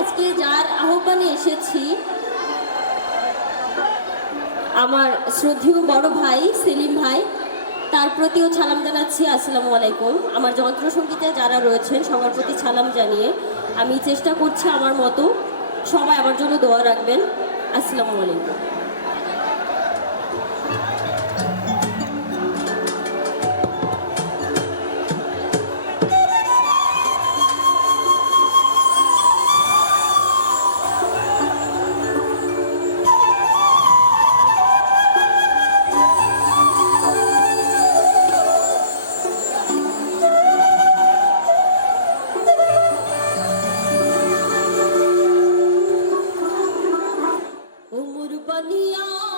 আজকে যার আহ্বানে এসেছি আমার শ্রদ্ধেয় বড় ভাই সেলিম ভাই, তার প্রতিও সালাম জানাচ্ছি, আসসালামু আলাইকুম। আমার যন্ত্রসঙ্গীতে যারা রয়েছেন, সবার প্রতি সালাম জানিয়ে আমি চেষ্টা করছি আমার মতো সবাই আমার জন্য দোয়া রাখবেন। আসসালামু আলাইকুম। কুরবানিয়া